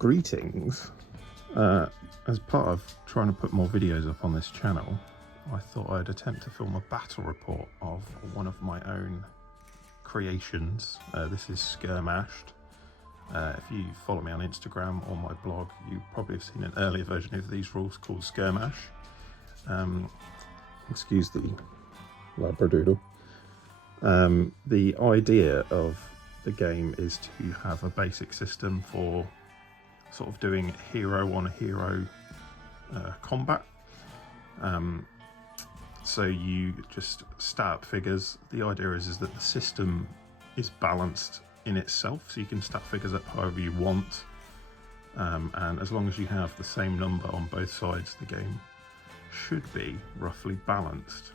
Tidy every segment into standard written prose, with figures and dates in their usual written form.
Greetings. As part of trying to put more videos up on this channel, I thought I'd attempt to film a battle report of one of my own creations. This is Skirmashed. If you follow me on Instagram or my blog, you probably have seen an earlier version of these rules called Skirmash. Excuse the labradoodle. The idea of the game is to have a basic system for sort of doing hero on hero combat. So you just stat up figures. The idea is that the system is balanced in itself, so you can stat figures up however you want, and as long as you have the same number on both sides, the game should be roughly balanced.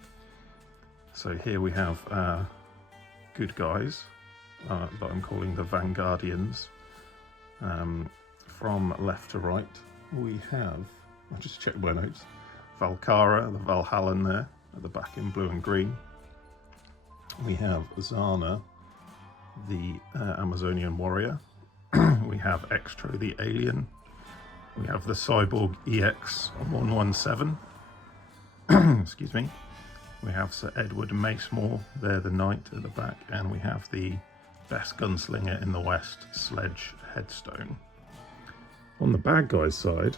So here we have good guys that I'm calling the Vanguardians. From left to right, we have, I'll just check my notes, Valkyra, the Valhallan there at the back in blue and green. We have Zana, the Amazonian warrior. We have Extro, the alien. We have the cyborg EX-117. Excuse me. We have Sir Edward Macemore there, the knight at the back, and we have the best gunslinger in the West, Sledge Headstone. On the bad guys side,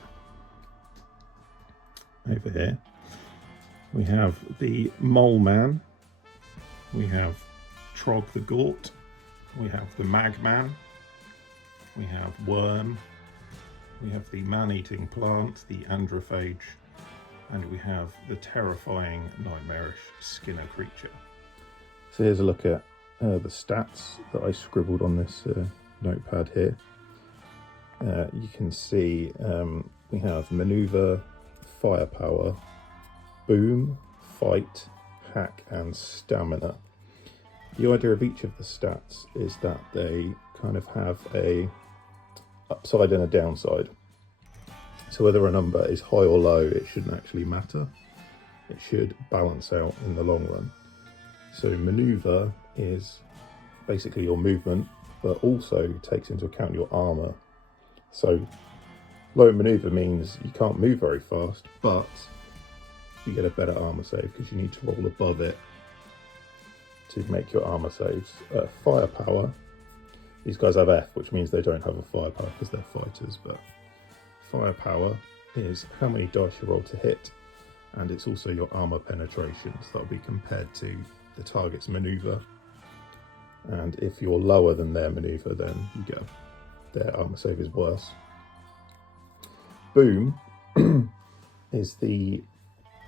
over here, we have the Mole Man, we have Trog the Gort, we have the Magman, we have Worm, we have the Man-Eating Plant, the Androphage, and we have the terrifying, nightmarish Skinner creature. So here's a look at the stats that I scribbled on this notepad here. You can see we have maneuver, firepower, boom, fight, hack, and stamina. The idea of each of the stats is that they kind of have a upside and a downside. So whether a number is high or low, it shouldn't actually matter. It should balance out in the long run. So maneuver is basically your movement, but also takes into account your armor. So low maneuver means you can't move very fast, but you get a better armor save because you need to roll above it to make your armor saves. Firepower, these guys have F, which means they don't have a firepower because they're fighters, but firepower is how many dice you roll to hit, and it's also your armor penetration, so that'll be compared to the target's maneuver. And if you're lower than their maneuver, then you get their armor save is worse. Boom is the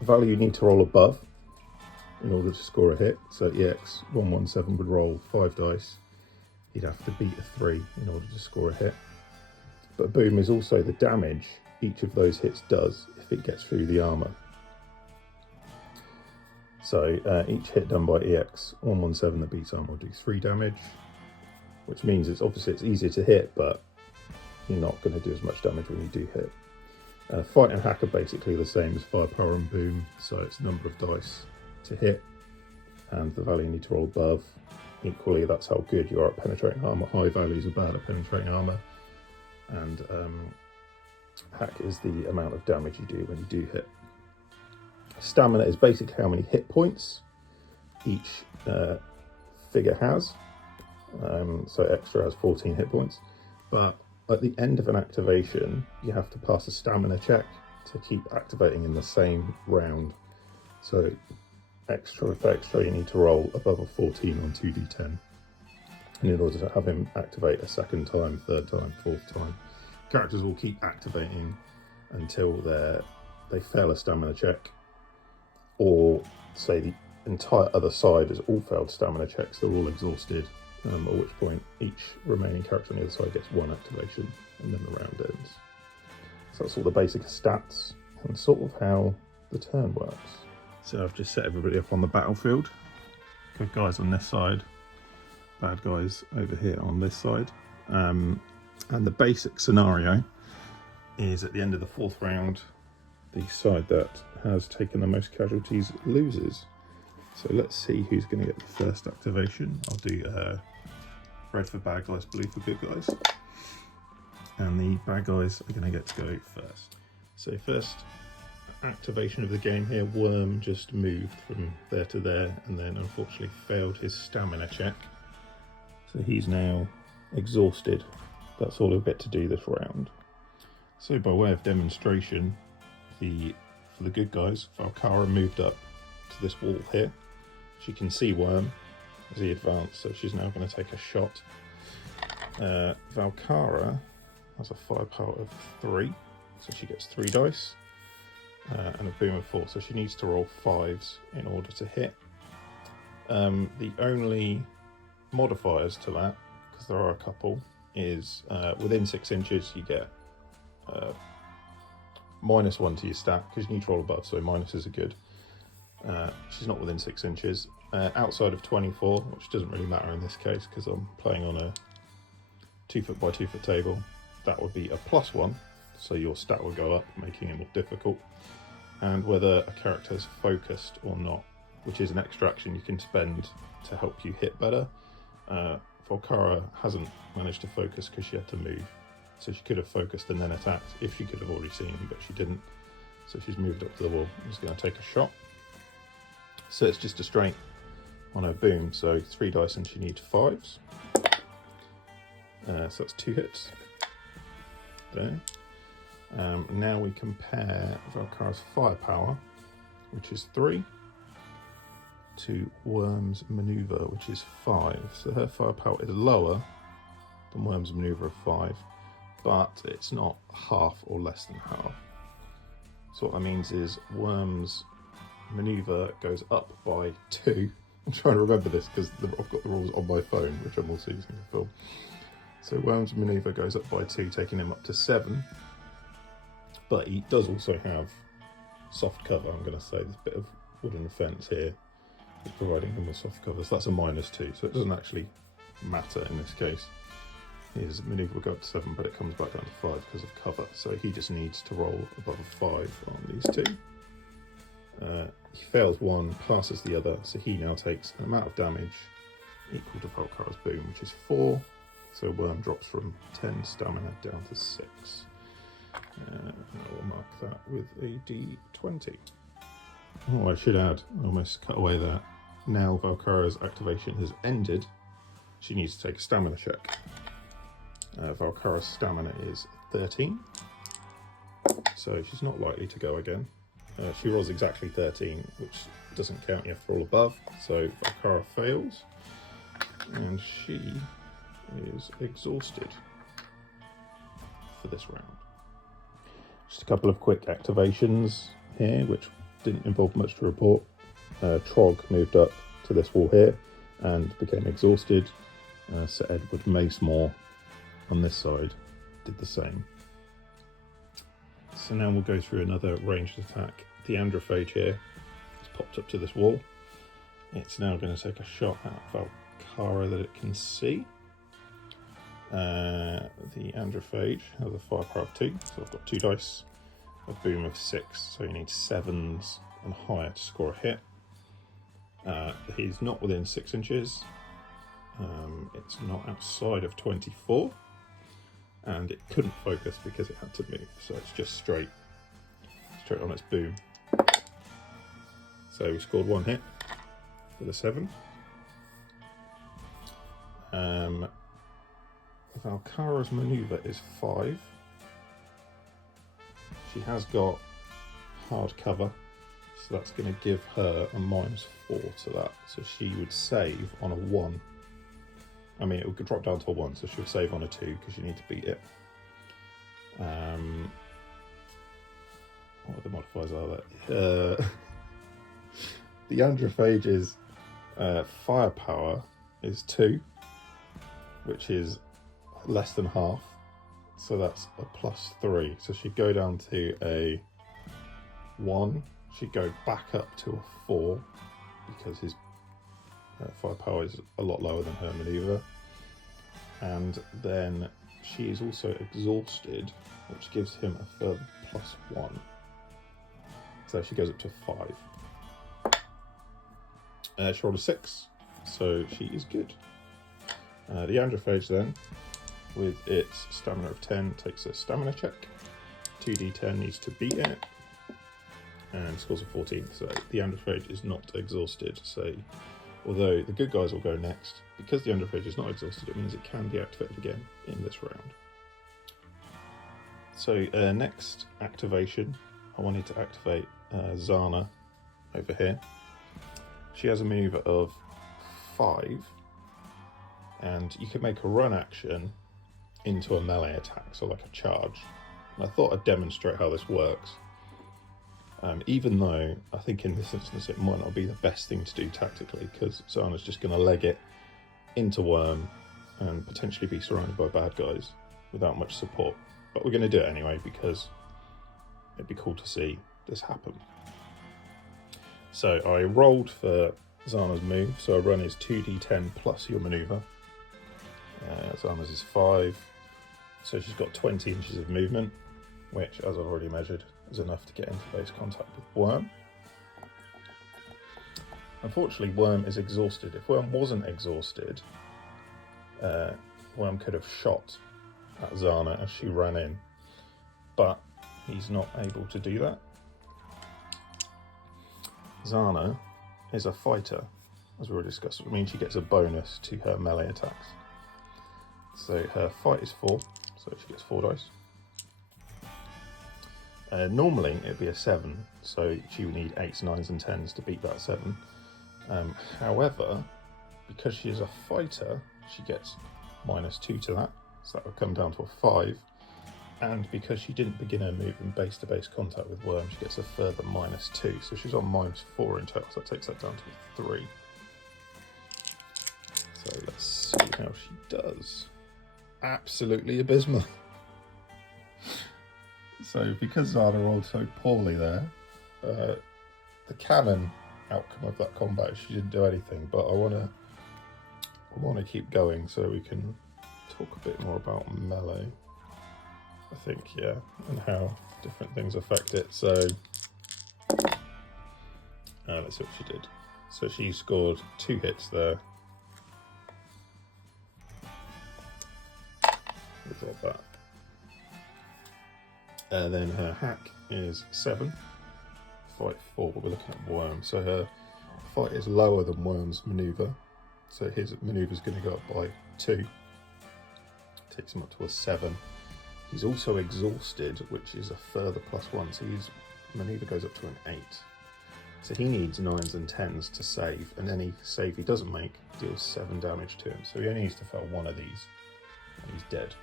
value you need to roll above in order to score a hit. So EX-117 would roll 5 dice. You'd have to beat a 3 in order to score a hit. But boom is also the damage each of those hits does if it gets through the armor. So each hit done by EX-117 that beats armor will do 3 damage, which means it's easier to hit, but you're not going to do as much damage when you do hit. Fight and hack are basically the same as firepower and boom, so it's number of dice to hit and the value you need to roll above. Equally, that's how good you are at penetrating armor. High values are bad at penetrating armor, and hack is the amount of damage you do when you do hit. Stamina is basically how many hit points each figure has. So Extra has 14 hit points, but at the end of an activation, you have to pass a stamina check to keep activating in the same round. So Extra, you need to roll above a 14 on 2d10 in order to have him activate a second time, third time, fourth time. Characters will keep activating until they fail a stamina check, or say the entire other side has all failed stamina checks, they're all exhausted, at which point each remaining character on the other side gets 1 activation, and then the round ends. So that's all the basic stats and sort of how the turn works. So I've just set everybody up on the battlefield. Good guys on this side, bad guys over here on this side. And the basic scenario is at the end of the 4th round, the side that has taken the most casualties loses. So let's see who's going to get the first activation. I'll do red for bad guys, blue for good guys. and the bad guys are going to get to go first. So first activation of the game here, Worm just moved from there to there and then unfortunately failed his stamina check. So he's now exhausted. That's all he'll get to do this round. So by way of demonstration, for the good guys, Valkara moved up to this wall here. She can see Worm as he advanced, so she's now going to take a shot. Valkara has a firepower of 3, so she gets 3 dice, and a boom of 4, so she needs to roll 5s in order to hit. The only modifiers to that, because there are a couple, is within 6 inches you get -1 to your stat, because you need to roll above, so minuses are good. She's not within 6 inches. Outside of 24, which doesn't really matter in this case because I'm playing on a 2 foot by 2 foot table, that would be a +1, so your stat will go up, making it more difficult. And whether a character is focused or not, which is an extra action you can spend to help you hit better. Valkara hasn't managed to focus because she had to move, so she could have focused and then attacked if she could have already seen him, but she didn't. So she's moved up to the wall. She's going to take a shot. So it's just a straight on her boom, so 3 dice and she needs 5s. So that's 2 hits. There. Now we compare Valkara's firepower, which is 3, to Worm's maneuver, which is 5. So her firepower is lower than Worm's maneuver of 5, but it's not half or less than half. So what that means is Worm's maneuver goes up by 2. I'm trying to remember this because I've got the rules on my phone, which I'm also using to film. So Worm's maneuver goes up by 2, taking him up to 7. But he does also have soft cover, I'm going to say. There's a bit of wooden fence here, providing him with soft cover. So that's a -2, so it doesn't actually matter in this case. His maneuver will go up to 7, but it comes back down to 5 because of cover. So he just needs to roll above a 5 on these 2. He fails 1, passes the other, so he now takes an amount of damage equal to Valkara's boom, which is 4. So Worm drops from 10 stamina down to 6. And I will mark that with a D20. Oh, I should add, I almost cut away that. Now Valkara's activation has ended. She needs to take a stamina check. Valkara's stamina is 13. So she's not likely to go again. She rolls exactly 13, which doesn't count, you have to roll above. So Valkara fails, and she is exhausted for this round. Just a couple of quick activations here, which didn't involve much to report. Trog moved up to this wall here and became exhausted. Sir Edward Macemore on this side did the same. So now we'll go through another ranged attack. The Androphage here has popped up to this wall. It's now going to take a shot at Valkara that it can see. The Androphage has a firepower of 2, so I've got 2 dice, a boom of 6, so you need 7s and higher to score a hit. He's not within 6 inches, it's not outside of 24, and it couldn't focus because it had to move, so it's just straight on its boom. So we scored 1 hit for the 7. Valkara's maneuver is 5. She has got hard cover, so that's going to give her a -4 to that. So she would save on a 1. I mean, it would drop down to a 1, so she would save on a 2 because you need to beat it. What other modifiers are there? The Androphage's firepower is 2, which is less than half, so that's a +3. So she'd go down to a 1, she'd go back up to a 4 because his firepower is a lot lower than her maneuver, and then she is also exhausted, which gives him a further +1, so she goes up to 5. She rolled a 6, so she is good. The Androphage then with its stamina of 10 takes a stamina check. 2d10 needs to beat it, and scores a 14. So the Underphage is not exhausted. So although the good guys will go next, because the Underphage is not exhausted, it means it can be activated again in this round. So next activation, I wanted to activate Zana over here. She has a maneuver of 5, and you can make a run action into a melee attack, so like a charge. And I thought I'd demonstrate how this works, even though I think in this instance it might not be the best thing to do tactically, because Zana's just going to leg it into Worm and potentially be surrounded by bad guys without much support. But we're going to do it anyway, because it'd be cool to see this happen. So I rolled for Zana's move, so a run is 2d10 plus your maneuver. Zana's is 5, so she's got 20 inches of movement, which, as I've already measured, is enough to get into base contact with Worm. Unfortunately, Worm is exhausted. If Worm wasn't exhausted, Worm could have shot at Zana as she ran in, but he's not able to do that. Zana is a fighter, as we already discussed, which means she gets a bonus to her melee attacks. So her fight is 4, so she gets 4 dice. Normally it'd be a 7, so she would need 8s, 9s and 10s to beat that 7. However, because she is a fighter, she gets -2 to that, so that would come down to a 5. And because she didn't begin her move in base-to-base contact with Worm, she gets a further -2, so she's on -4 in total, so that takes that down to a 3. So let's see how she does. Absolutely abysmal. So because Zana rolled so poorly there, the canon outcome of that combat, she didn't do anything, but I want to keep going so we can talk a bit more about melee, I think, yeah, and how different things affect it. So let's see what she did. So she scored 2 hits there. We'll drop that. Then her hack is 7, fight 4, we're looking at Worm. So her fight is lower than Worm's maneuver, so his maneuver is going to go up by 2, takes him up to a 7. He's also exhausted, which is a further +1, so his maneuver goes up to an 8. So he needs 9s and 10s to save, and any save he doesn't make deals 7 damage to him. So he only needs to fail one of these, and he's dead.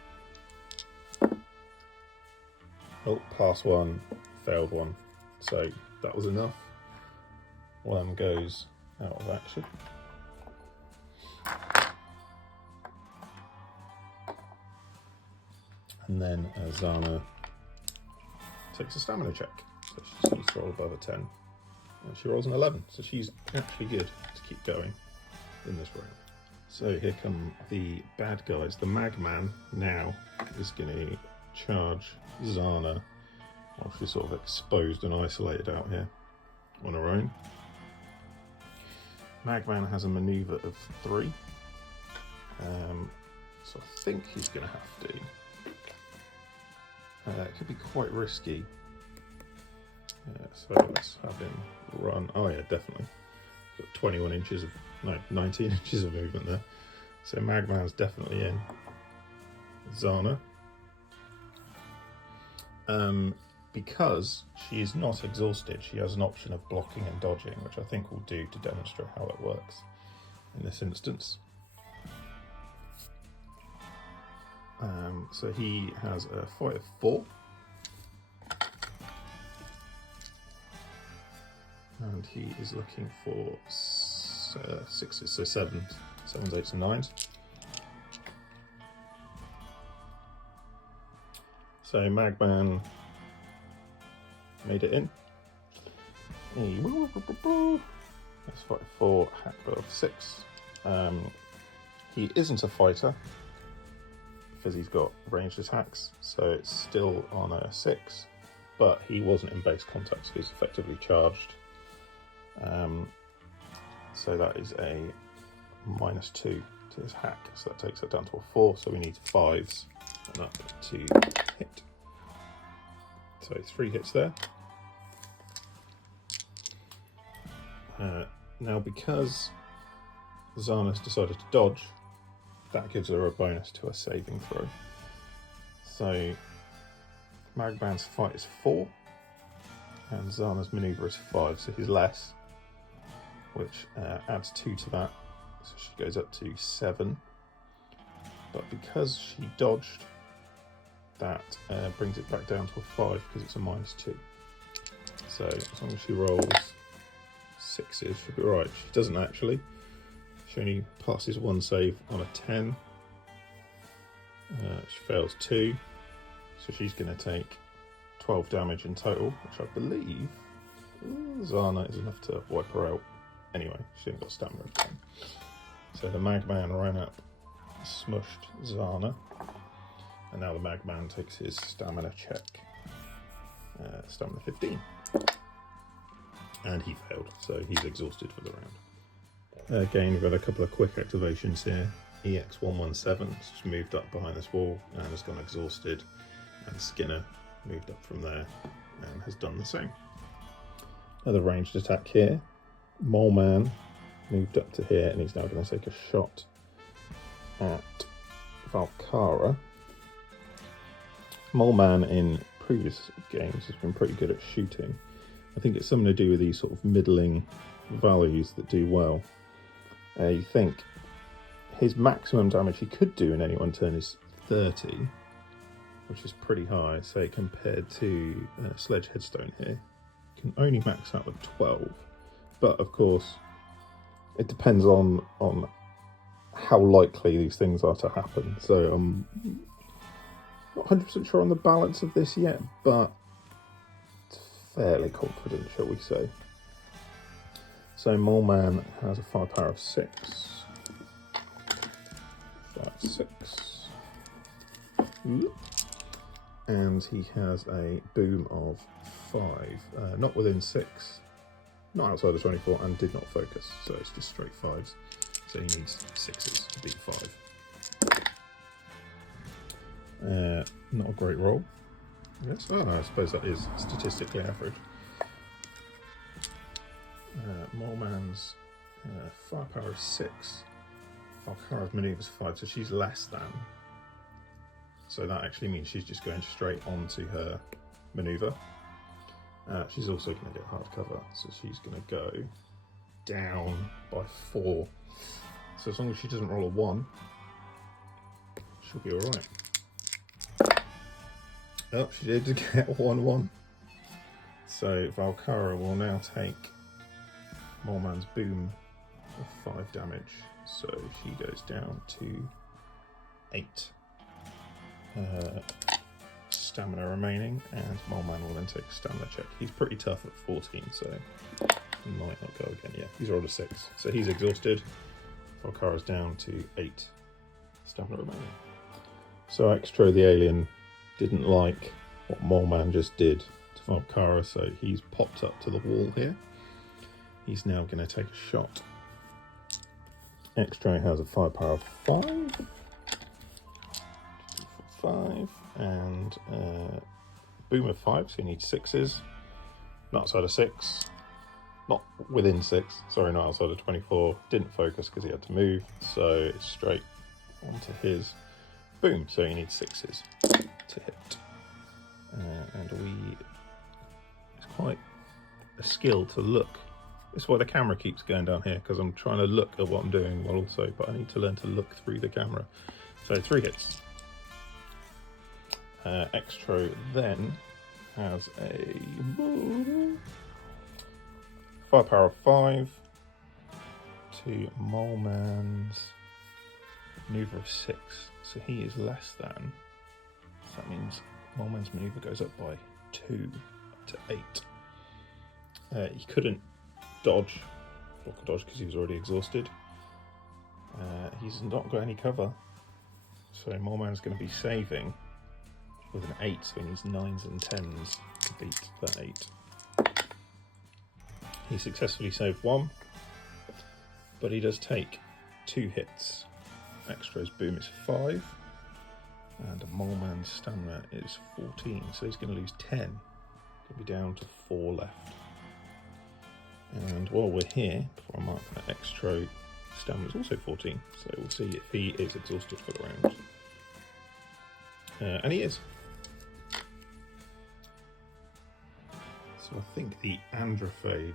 Oh, passed 1, failed 1. So that was enough. Worm goes out of action. And then Zana takes a stamina check. So she needs to roll above a 10. And she rolls an 11. So she's actually good to keep going in this round. So here come the bad guys. The Magman now is going to charge Zana while she's sort of exposed and isolated out here on her own. Magman has a maneuver of 3. So I think he's going to have to. It could be quite risky. So let's have him run. Oh yeah, definitely. Got 21 inches of, no, 19 inches of movement there. So Magman's definitely in. Zana. Because she is not exhausted, she has an option of blocking and dodging, which I think will do to demonstrate how it works in this instance. So he has a fight of 4. And he is looking for 6s, so 7s, 8s and 9s. So Magman made it in. Let's fight 4, hack of 6. He isn't a fighter because he's got ranged attacks, so it's still on a 6, but he wasn't in base contact, so he's effectively charged. So that is a -2 to to his hack, so that takes that down to a 4, so we need 5s and up to hit. So 3 hits there. Now because Zana's decided to dodge, that gives her a bonus to a saving throw. So Magman's fight is 4, and Zana's maneuver is 5, so he's less, which adds 2 to that, so she goes up to 7. But because she dodged, that brings it back down to a 5 because it's a -2. So as long as she rolls 6s, she'll be right. She doesn't actually. She only passes 1 save on a 10. She fails 2, so she's going to take 12 damage in total, which I believe Zana is enough to wipe her out. Anyway, she ain't got stamina again. So the Magman ran up, smushed Zana, and now the Magman takes his stamina check. Stamina 15. And he failed, so he's exhausted for the round. Again, we've got a couple of quick activations here. EX117 has just moved up behind this wall and has gone exhausted, and Skinner moved up from there and has done the same. Another ranged attack here. Mole Man moved up to here and he's now going to take a shot at Valkara. Mole Man in previous games has been pretty good at shooting. I think it's something to do with these sort of middling values that do well. You think his maximum damage he could do in any one turn is 30, which is pretty high, say compared to Sledge Headstone here. You can only max out with 12, but of course it depends on how likely these things are to happen. So I'm not 100% sure on the balance of this yet, but it's fairly confident, shall we say. So Mole Man has a firepower of 6. 5, 6. And he has a boom of 5. Not within 6. Not outside of 24, and did not focus. So it's just straight 5s. So he needs 6s to beat 5. Not a great roll. Yes. Oh no, I suppose that is statistically average. Mole Man's firepower is 6. Valkara's maneuver is 5, so she's less than. So that actually means she's just going straight onto her maneuver. She's also going to get hard cover, so she's going to go down by 4. So as long as she doesn't roll a 1, she'll be alright. Oh, she did get 1-1. So Valkara will now take Mole Man's boom of 5 damage. So she goes down to 8 stamina remaining, and Mole Man will then take a stamina check. He's pretty tough at 14, so he might not go again. Yeah, he's rolled a 6, so he's exhausted. Valkara's down to 8 stamina remaining. So Extro the alien didn't like what Mole Man just did to Valkara, so he's popped up to the wall here. He's now going to take a shot. Extro has a firepower of 5. 5 and boom of 5, so he needs 6s. Not outside of 6. Not within 6. Sorry, not outside of 24. Didn't focus because he had to move, so it's straight onto his boom. So he needs 6s to hit. And it's quite a skill to look. That's why the camera keeps going down here, because I'm trying to look at what I'm doing while also, but I need to learn to look through the camera. So 3 hits. Extro then has a firepower of 5 to Mole Man's maneuver of 6. So he is less than. So that means Mole Man's maneuver goes up by 2 to 8. He couldn't dodge, block a dodge, because he was already exhausted. He's not got any cover, so Mole Man's going to be saving with an 8, so he needs 9s and 10s to beat that 8. He successfully saved 1, but he does take 2 hits extra's boom is 5. And a Mole Man's stamina is 14, so he's going to lose 10. He'll be down to 4 left. And while we're here, before I mark that extra, stamina is also 14, so we'll see if he is exhausted for the round. And he is. So I think the Androphage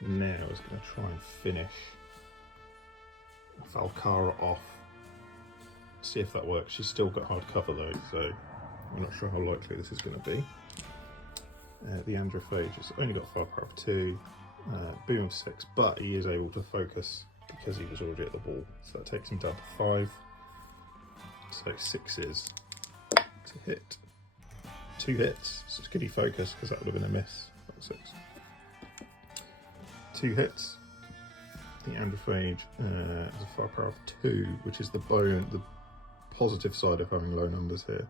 now is going to try and finish Valkyra off. See if that works. She's still got hard cover though, so I'm not sure how likely this is going to be. The Androphage has only got firepower of 2, boom of 6, but he is able to focus because he was already at the ball, so that takes him down to 5. So 6s to hit. 2 hits, so could he focus because that would have been a miss. That was 6. 2 hits. The Androphage has a firepower of 2, which is the positive side of having low numbers here,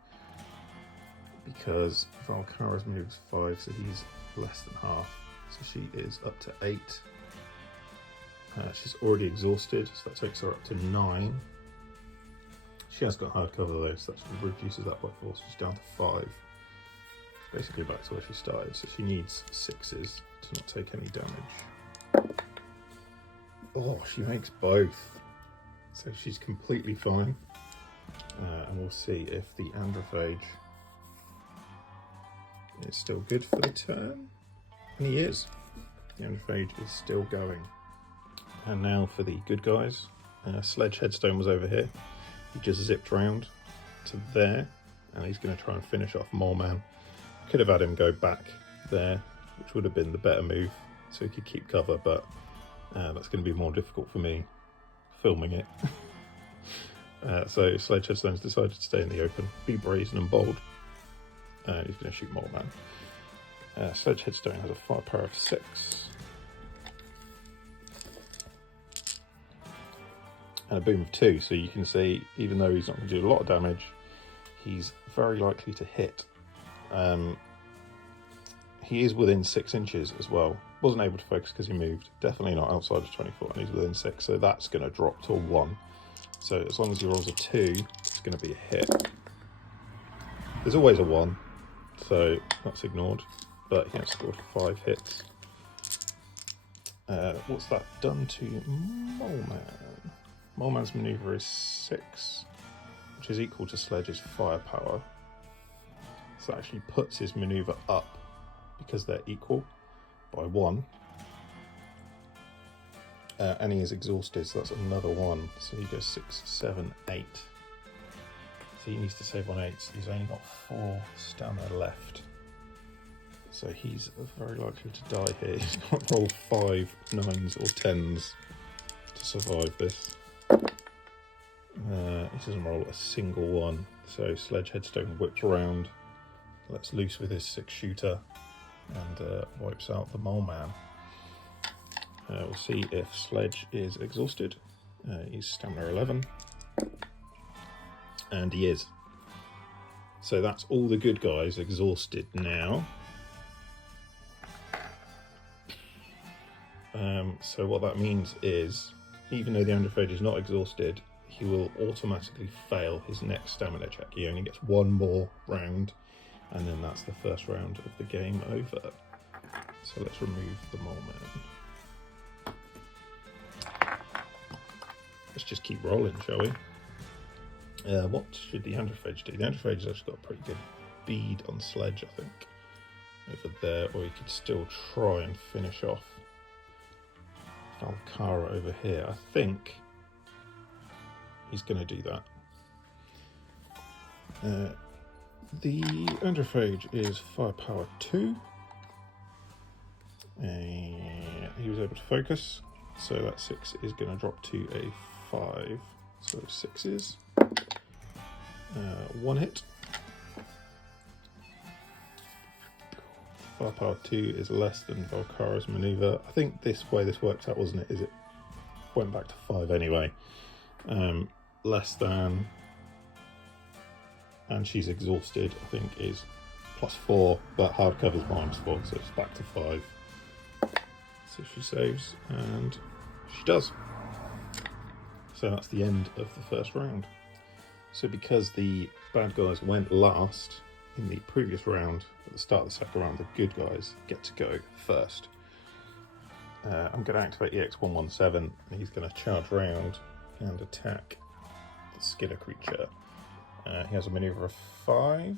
because Valkyra's moves 5, so he's less than half, so she is up to 8. She's already exhausted, so that takes her up to 9. She has got hard cover though, so that reduces that by 4, so she's down to 5. Basically back to where she started, so she needs 6s to not take any damage. Oh, she makes both, so she's completely fine. And we'll see if the Androphage is still good for the turn. And he is. The Androphage is still going. And now for the good guys. Sledge Headstone was over here. He just zipped round to there, and he's going to try and finish off Mole Man. Could have had him go back there, which would have been the better move, so he could keep cover, but that's going to be more difficult for me filming it. So Sledge Headstone's decided to stay in the open, be brazen and bold. He's going to shoot Mole Man. Sledge Headstone has a firepower of 6. And a boom of 2, so you can see, even though he's not going to do a lot of damage, he's very likely to hit. He is within 6 inches as well. Wasn't able to focus because he moved. Definitely not outside of 24, and he's within 6, so that's going to drop to a 1. So as long as he rolls a 2, it's going to be a hit. There's always a 1, so that's ignored, but he has scored 5 hits. What's that done to Mole Man? Mole Man's maneuver is 6, which is equal to Sledge's firepower. So that actually puts his maneuver up, because they're equal, by 1. And he is exhausted, so that's another 1. So he goes 6, 7, 8. So he needs to save on 8s. He's only got 4 stamina left. So he's very likely to die here. He's got to roll 5 9s or 10s to survive this. He doesn't roll a single 1. So Sledge Headstone whips around, lets loose with his 6-shooter, and wipes out the Mole Man. We'll see if Sledge is exhausted. He's stamina 11, and he is. So that's all the good guys exhausted now. So what that means is, even though the Androphage is not exhausted, he will automatically fail his next stamina check. He only gets 1 more round, and then that's the first round of the game over. So let's remove the Mole Man. Let's just keep rolling, shall we? What should the Androphage do? The Androphage has actually got a pretty good bead on Sledge, I think, over there, or he could still try and finish off Valkyra over here. I think he's going to do that. The Androphage is firepower 2. He was able to focus, so that 6 is going to drop to a 5. So 6s. 1 hit. Firepower 2 is less than Valkyra's maneuver. I think this way this worked out, wasn't it? Is it went back to 5 anyway. Less than, and she's exhausted, I think, is +4, but hard cover's -4, so it's back to 5. So she saves, and she does. So that's the end of the first round. So because the bad guys went last in the previous round, at the start of the second round, the good guys get to go first. I'm going to activate EX117, and he's going to charge round and attack the Skinner creature. He has a maneuver of 5. I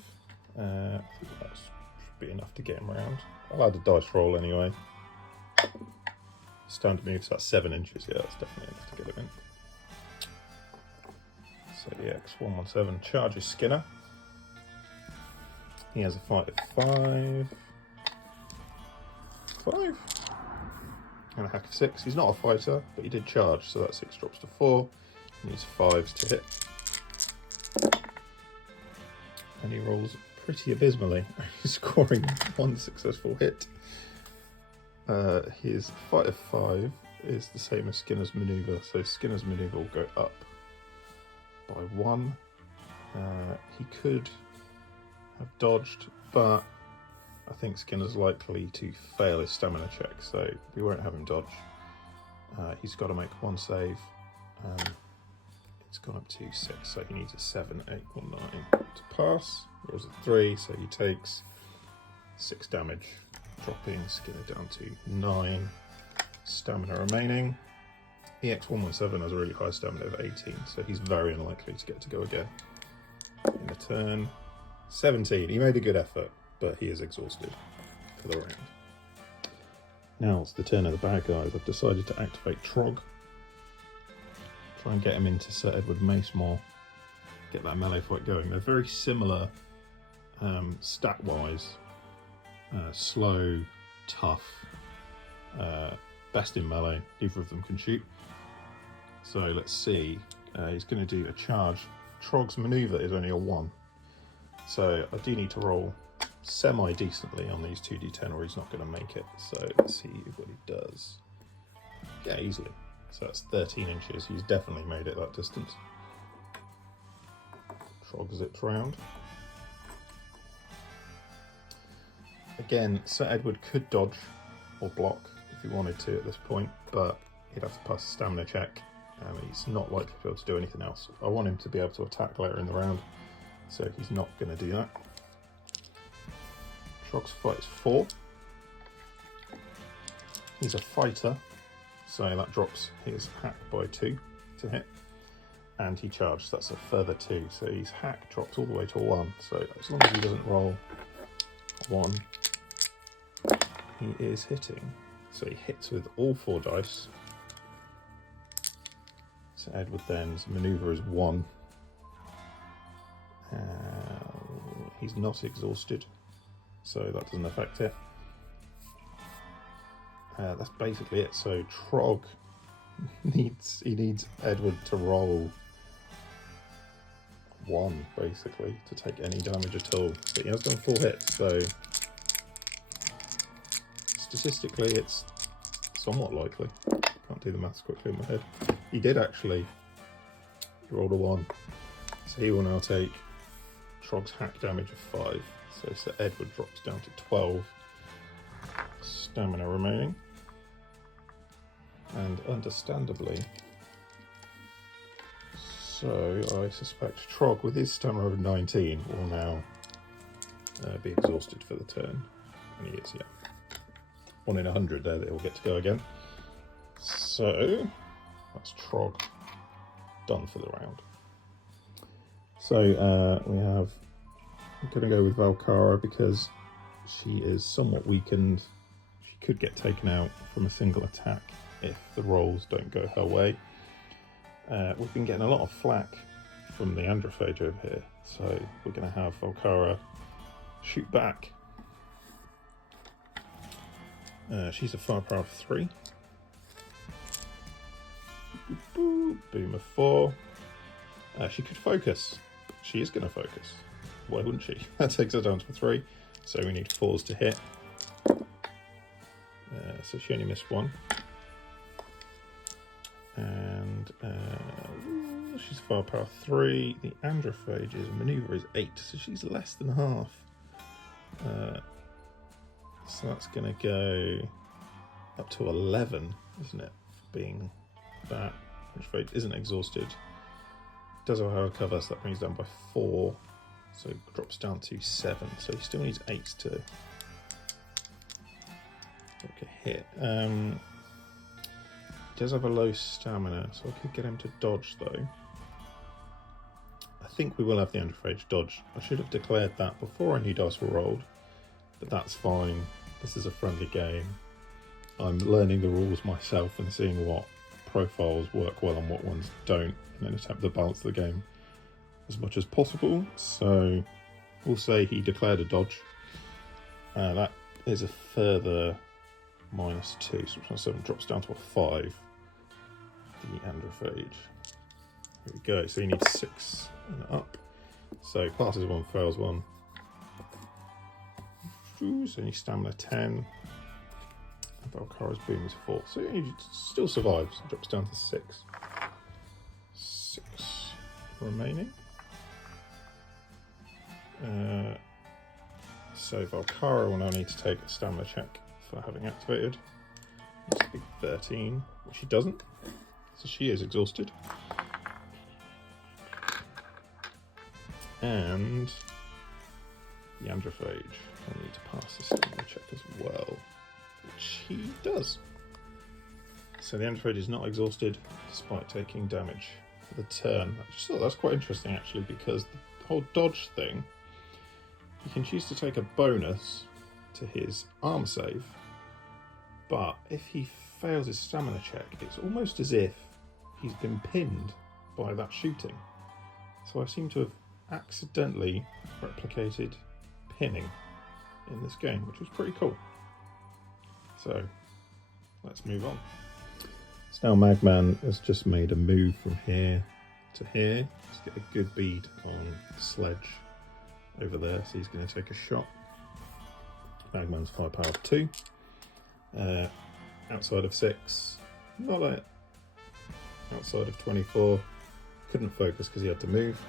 think that should be enough to get him round. I'll add a dice roll anyway. Standard move, so that's 7 inches. Yeah, that's definitely enough to get him in. So the EX117 charges Skinner. He has a fight of 5. 5. And a hack of 6. He's not a fighter, but he did charge, so that 6 drops to 4. He needs 5s to hit. And he rolls pretty abysmally. He's scoring 1 successful hit. His fight of 5 is the same as Skinner's maneuver, so Skinner's maneuver will go up by 1. He could have dodged, but I think Skinner's likely to fail his stamina check, so we won't have him dodge. He's got to make 1 save. It's gone up to 6, so he needs a 7, 8, or 9 to pass. He rolls a 3, so he takes 6 damage, dropping Skinner down to 9 stamina remaining. EX117 has a really high stamina of 18, so he's very unlikely to get to go again. In a turn, 17. He made a good effort, but he is exhausted for the round. Now it's the turn of the bad guys. I've decided to activate Trog. Try and get him into Sir Edward Mace more. Get that melee fight going. They're very similar stat-wise. Slow, tough, best in melee. Neither of them can shoot. So let's see. He's going to do a charge. Trog's maneuver is only a 1. So I do need to roll semi-decently on these 2d10 or he's not going to make it. So let's see what he does. Yeah, easily. So that's 13 inches. He's definitely made it that distance. Trog zips round. Again, Sir Edward could dodge or block if he wanted to at this point, but he'd have to pass a stamina check. He's not likely to be able to do anything else. I want him to be able to attack later in the round, so he's not going to do that. Trog's fight is 4. He's a fighter, so that drops his hack by 2 to hit. And he charged, that's a further 2. So his hack drops all the way to 1. So as long as he doesn't roll 1, he is hitting. So he hits with all 4 dice. So Edward then's maneuver is 1. He's not exhausted, so that doesn't affect it. That's basically it. So Trog needs Edward to roll 1 basically to take any damage at all. But he has done 4 hits, so statistically it's somewhat likely. Can't do the maths quickly in my head. He did actually. He rolled a 1, so he will now take Trog's hack damage of 5. So Sir Edward drops down to 12 stamina remaining. And understandably, so I suspect Trog with his stamina of 19 will now be exhausted for the turn. And he is, yeah. 1 in 100 there that he'll get to go again. So that's Trog done for the round. So I'm going to go with Valkara because she is somewhat weakened. She could get taken out from a single attack if the rolls don't go her way. We've been getting a lot of flack from the Androphage over here, so we're going to have Valkara shoot back. She's a firepower of 3. Boom of 4. She could focus. She is going to focus. Why wouldn't she? That takes her down to 3. So we need 4s to hit. So she only missed 1. And she's firepower 3. The Androphage's maneuver is 8, so she's less than half. So that's going to go up to 11, isn't it? For being that. Androphage isn't exhausted. Does have a cover, so that brings down by 4. So drops down to 7. So he still needs 8 to make a hit. He does have a low stamina, so I could get him to dodge though. I think we will have the Androphage dodge. I should have declared that before any dice were rolled, but that's fine. This is a friendly game. I'm learning the rules myself and seeing what profiles work well and what ones don't, and then attempt to balance the game as much as possible. So we'll say he declared a dodge. That is a further -2, so 7 drops down to a 5. The Androphage. Here we go. So he needs 6 and up. So passes 1, fails 1. So he stamina 10. And Valkara's boom is 4. So he still survives. Drops down to 6. 6 remaining. So Valkara will now need to take a stamina check for having activated. It's a big 13, which she doesn't. So she is exhausted. And the Androphage will need to pass the stamina check as well, which he does. So the Androphage is not exhausted despite taking damage for the turn. I just thought that's quite interesting actually, because the whole dodge thing, he can choose to take a bonus to his arm save, but if he fails his stamina check, it's almost as if he's been pinned by that shooting. So I seem to have accidentally replicated pinning in this game, which was pretty cool. So let's move on. So now Magman has just made a move from here to here. Let's get a good bead on Sledge over there, so he's going to take a shot. Magman's firepower 2. Outside of 6, not it. Outside of 24, couldn't focus because he had to move.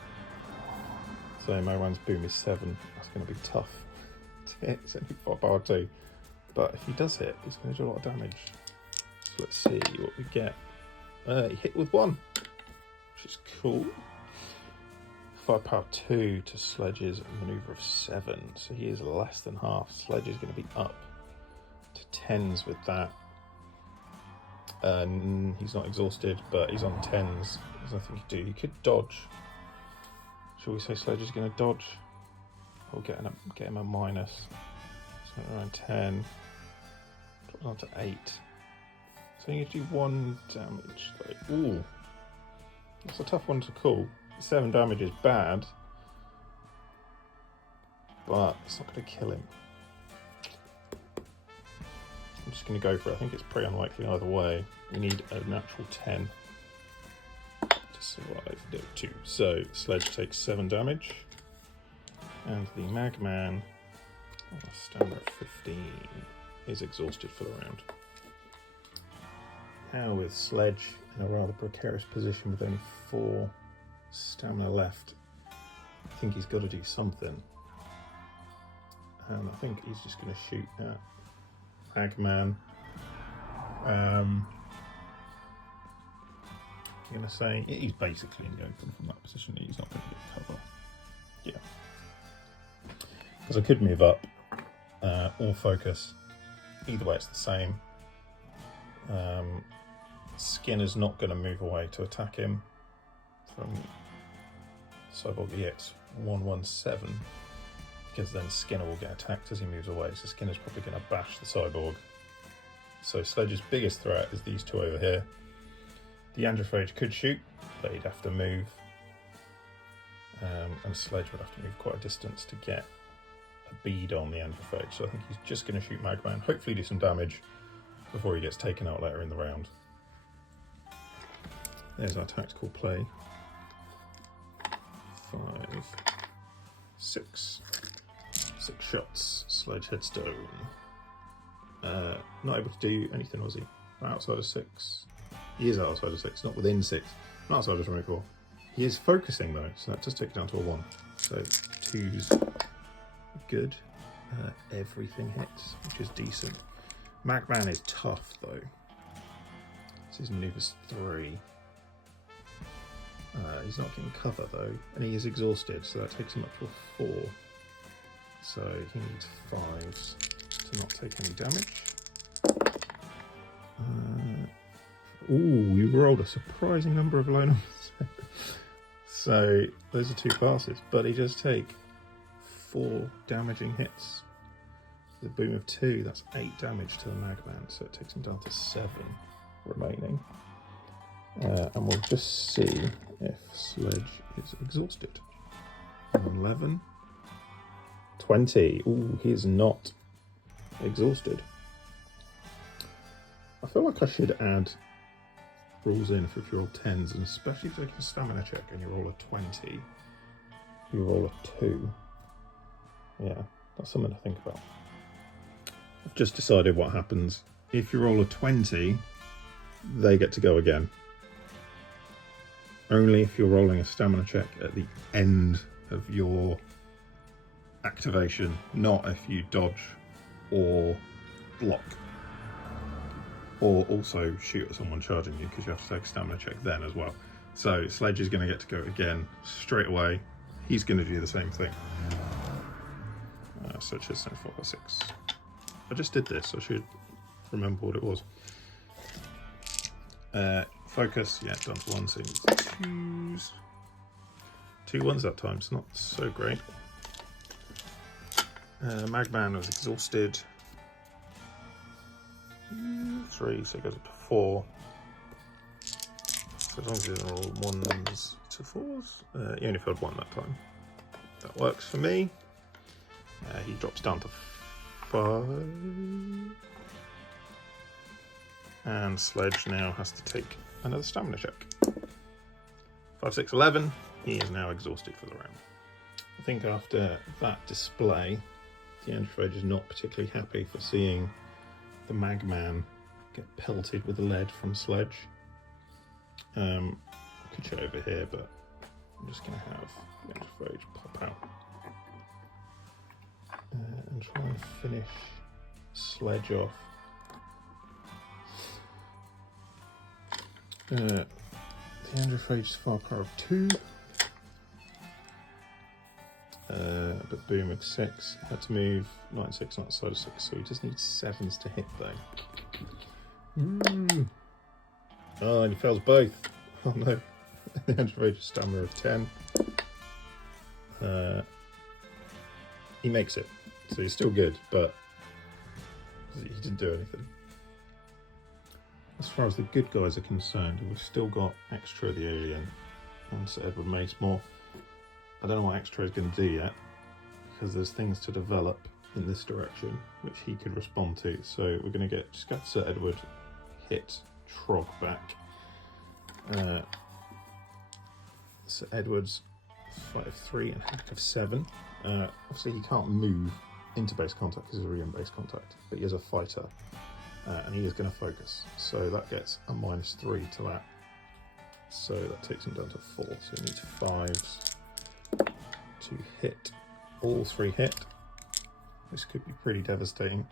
So Magman's boom is 7. That's going to be tough to hit. It's only firepower 2, but if he does hit, he's going to do a lot of damage. So let's see what we get. He hit with 1, which is cool. Firepower 2 to Sledge's maneuver of 7, so he is less than half. Sledge is going to be up to 10s with that. He's not exhausted, but he's on 10s. There's nothing he could do. He could dodge. Shall we say Sledge is going to dodge? Or get him a minus. So around 10. Drops down to 8. So you can do 1 damage. Ooh. That's a tough one to call. 7 damage is bad, but it's not going to kill him. I'm just going to go for it. I think it's pretty unlikely either way. We need a natural 10 to survive. No, 2. So Sledge takes 7 damage, and the Magman, on a stamina of 15, is exhausted for the round. Now with Sledge in a rather precarious position with only 4 stamina left, I think he's got to do something. And I think he's just going to shoot at Magman. I'm going to say he's basically in the open from that position. He's not going to get cover. Yeah. Because I could move up or focus. Either way, it's the same. Skinner's not going to move away to attack him from Cyborg EX 117, because then Skinner will get attacked as he moves away, so Skinner's probably going to bash the Cyborg. So Sledge's biggest threat is these 2 over here. The Androphage could shoot, but he'd have to move, and Sledge would have to move quite a distance to get a bead on the Androphage, so I think he's just going to shoot Magman, hopefully do some damage before he gets taken out later in the round. There's our tactical play. 5, 6. 6 shots. Sledge headstone. Not able to do anything, was he? Outside of 6. He is outside of 6, not within 6. Not outside of 24. He is focusing though, so that does take it down to a 1. So 2's good. Everything hits, which is decent. Magman is tough though. This is maneuvers 3. He's not getting cover though, and he is exhausted, so that takes him up to a 4. So he needs 5s to not take any damage. Ooh, we rolled a surprising number of low numbers. So those are 2 passes, but he does take 4 damaging hits. The boom of 2, that's 8 damage to the Magman, so it takes him down to 7 remaining. And we'll just see if Sledge is exhausted. 11, 20. Ooh, he is not exhausted. I feel like I should add rules in for if you roll 10s, and especially if you take a stamina check and you roll a 20, you roll a 2. Yeah, that's something to think about. I've just decided what happens. If you roll a 20, they get to go again. Only if you're rolling a stamina check at the end of your activation, not if you dodge or block. Or also shoot at someone charging you, because you have to take a stamina check then as well. So Sledge is going to get to go again straight away. He's going to do the same thing. Such as 4 or 6. I just did this, I should remember what it was. Focus, yeah, down to 1, so he needs 2s. 2 1s that time, it's not so great. Magman was exhausted. 3, so it goes up to 4. So as long as he doesn't roll 1s to 4s, he only failed 1 that time. That works for me. He drops down to 5. And Sledge now has to take another stamina check. 5, 6, 11. He is now exhausted for the round. I think after that display, the Androphage is not particularly happy for seeing the Magman get pelted with lead from Sledge. I could show over here, but I'm just going to have the Androphage pop out and try and finish Sledge off. The Androphage's firepower of 2. But boom of 6. Had to move 9, 6 outside of 6, so he just needs 7s to hit though. Oh, and he fails both. Oh no. The Androphage's stamina of 10. He makes it, so he's still good, but he didn't do anything. As far as the good guys are concerned, we've still got Extra the Alien and Sir Edward Macemore. I don't know what Extra is going to do yet, because there's things to develop in this direction which he could respond to. So we're going to just have Sir Edward hit Trog back. Sir Edward's fight of 3 and hack of 7. Obviously he can't move into base contact because he's in base contact, but he is a fighter. And he is going to focus, so that gets a -3 to that. So that takes him down to 4, so he needs 5s to hit. All 3 hit. This could be pretty devastating.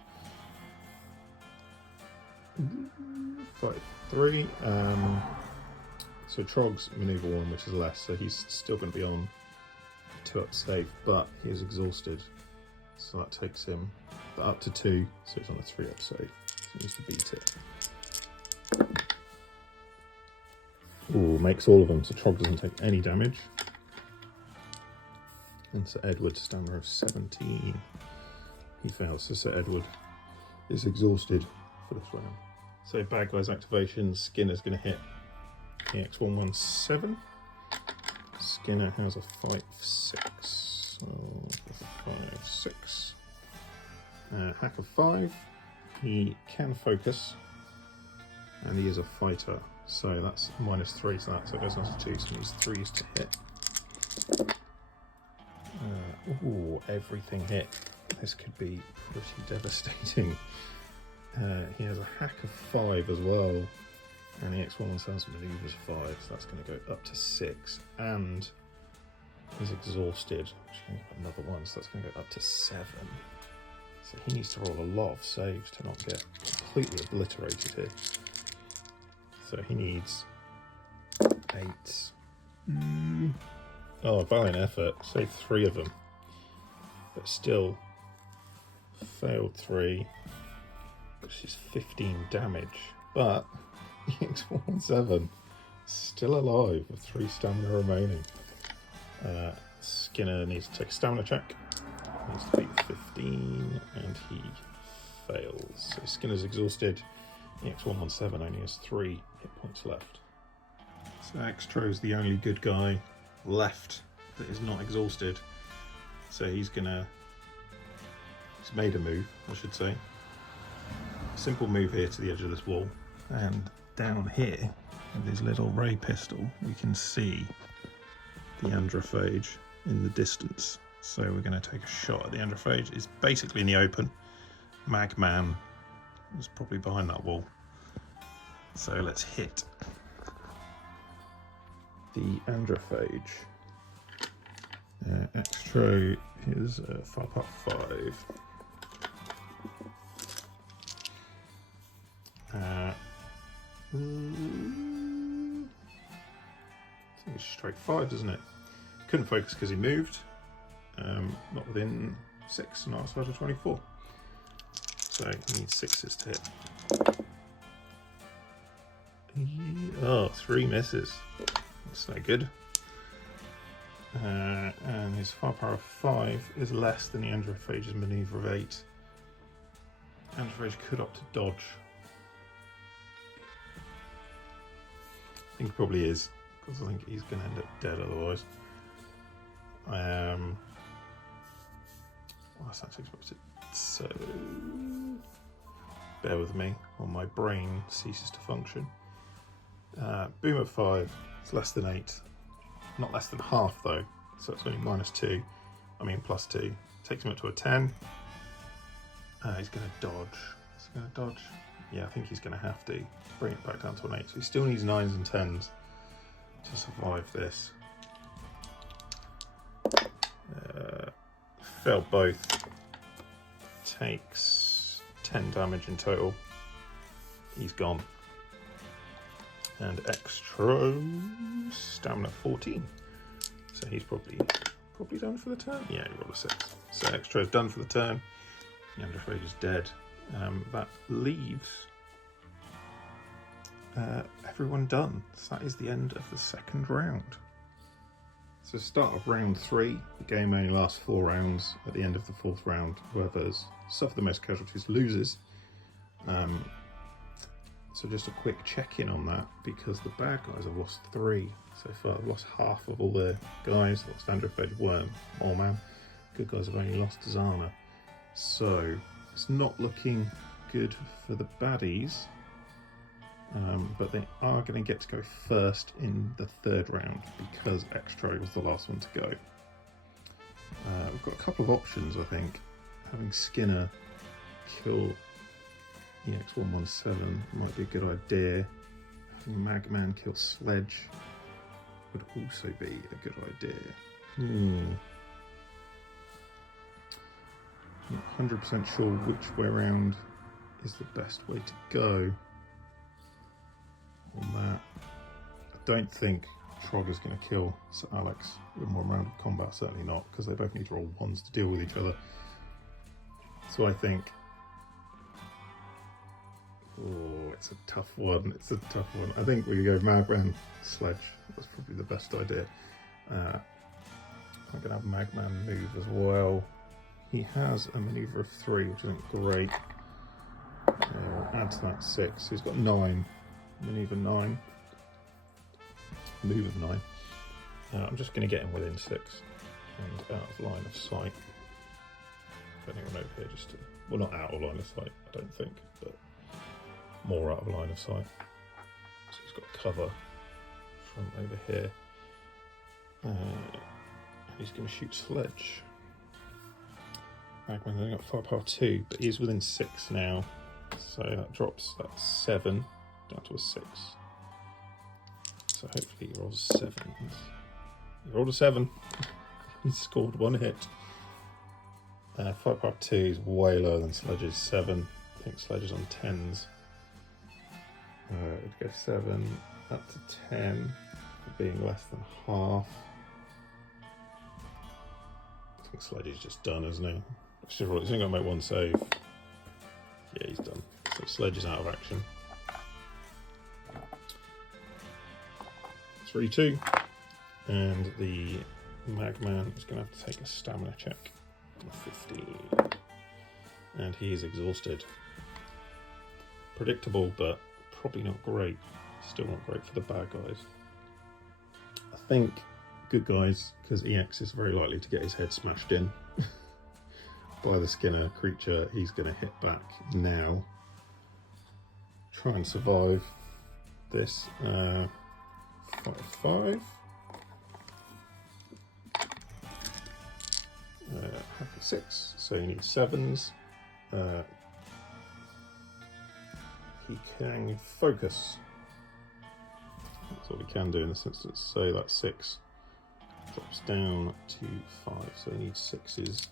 5, 3. So Trog's maneuver 1, which is less, so he's still going to be on 2 up save, but he is exhausted. So that takes him up to 2, so he's on a 3 up save. So he needs to beat it. Ooh, makes all of them, so Trog doesn't take any damage. And Sir Edward's stamina of 17. He fails, so Sir Edward is exhausted for this round. So bad guys activation, Skinner's going to hit EX117. Skinner has a 5-6. So 5-6. Hack of 5. He can focus, and he is a fighter, so that's -3 to that, so it goes on to 2, so he needs 3s to hit. Ooh, everything hit. This could be pretty devastating. He has a hack of 5 as well, and the EX117's maneuvers 5, so that's going to go up to 6, and he's exhausted, which is going to get another 1, so that's going to go up to 7. So he needs to roll a lot of saves to not get completely obliterated here. So he needs 8s. Oh, valiant effort. Saved 3 of them. But still failed 3, which is 15 damage. But EX117 still alive with 3 stamina remaining. Skinner needs to take a stamina check. Needs to beat 15, and he fails. So Skinner's exhausted. EX117 only has 3 hit points left. So Extro's the only good guy left that is not exhausted. So he's made a move, I should say. Simple move here to the edge of this wall. And down here, with his little ray pistol, we can see the Androphage in the distance. So we're going to take a shot at the Androphage. It's basically in the open. Magman is probably behind that wall. So let's hit the Androphage. Extro is 5/5. I think it's straight 5, doesn't it? Couldn't focus because he moved. Not within 6, and outside of 24. So he needs 6s to hit. Oh, 3 misses. That's no good. And his firepower of 5 is less than the Androphage's maneuver of 8. Androphage could opt to dodge. I think he probably is, because I think he's going to end up dead otherwise. Well, that's actually supposed to. So, bear with me while my brain ceases to function. Boom at 5, it's less than 8. Not less than half though, so it's only -2. I mean +2. Takes him up to a 10. He's going to dodge. Is he going to dodge? Yeah, I think he's going to have to bring it back down to an 8. So he still needs 9s and 10s to survive this. Failed both. Takes 10 damage in total. He's gone. And Extro stamina 14. So he's probably done for the turn. Yeah, he rolled a 6. So Extro's done for the turn. The Androphage is dead. That leaves everyone done. So that is the end of the second round. So start of round 3. The game only lasts 4 rounds. At the end of the 4th round, whoever's suffered the most casualties loses. So just a quick check-in on that, because the bad guys have lost 3 so far. They've lost half of all their guys. Lost Androphage, Worm, Allman. Good guys have only lost Zana. So it's not looking good for the baddies. But they are going to get to go first in the 3rd round, because Extro was the last one to go. We've got a couple of options, I think. Having Skinner kill EX117 might be a good idea. Having Magman kill Sledge would also be a good idea. Not 100% sure which way around is the best way to go on that. I don't think Trog is going to kill Sir Alex in one round of combat, certainly not, because they both need to roll 1s to deal with each other. So I think, oh, it's a tough one. It's a tough one. I think we go Magman Sledge. That's probably the best idea. I'm going to have Magman move as well. He has a maneuver of 3, which isn't great. We'll add to that 6. So he's got 9. Maneuver 9. Move of 9. I'm just going to get him within 6 and out of line of sight. If anyone over here just to, well, not out of line of sight, I don't think, but more out of line of sight. So he's got cover from over here. And he's going to shoot Sledge. Magman's only got firepower 2, but he's within 6 now. So that drops that 7 down to a 6. So hopefully he rolls 7s. He rolled a 7. He scored 1 hit. Firepower 2 is way lower than Sledge's 7. I think Sledge is on 10s. It'd go 7 up to 10. being less than half. I think Sledge is just done, isn't he? He's only got to make one save. Yeah, he's done. So Sledge is out of action. 3-2. And the Magman is going to have to take a stamina check. 15. And he is exhausted. Predictable, but probably not great. Still not great for the bad guys. I think good guys, because EX is very likely to get his head smashed in by the Skinner creature. He's going to hit back now. Try and survive this. 5-5. Hacker 6, so you need 7s. He can focus. That's what we can do in this instance. So that 6 drops down to 5, so he needs 6s.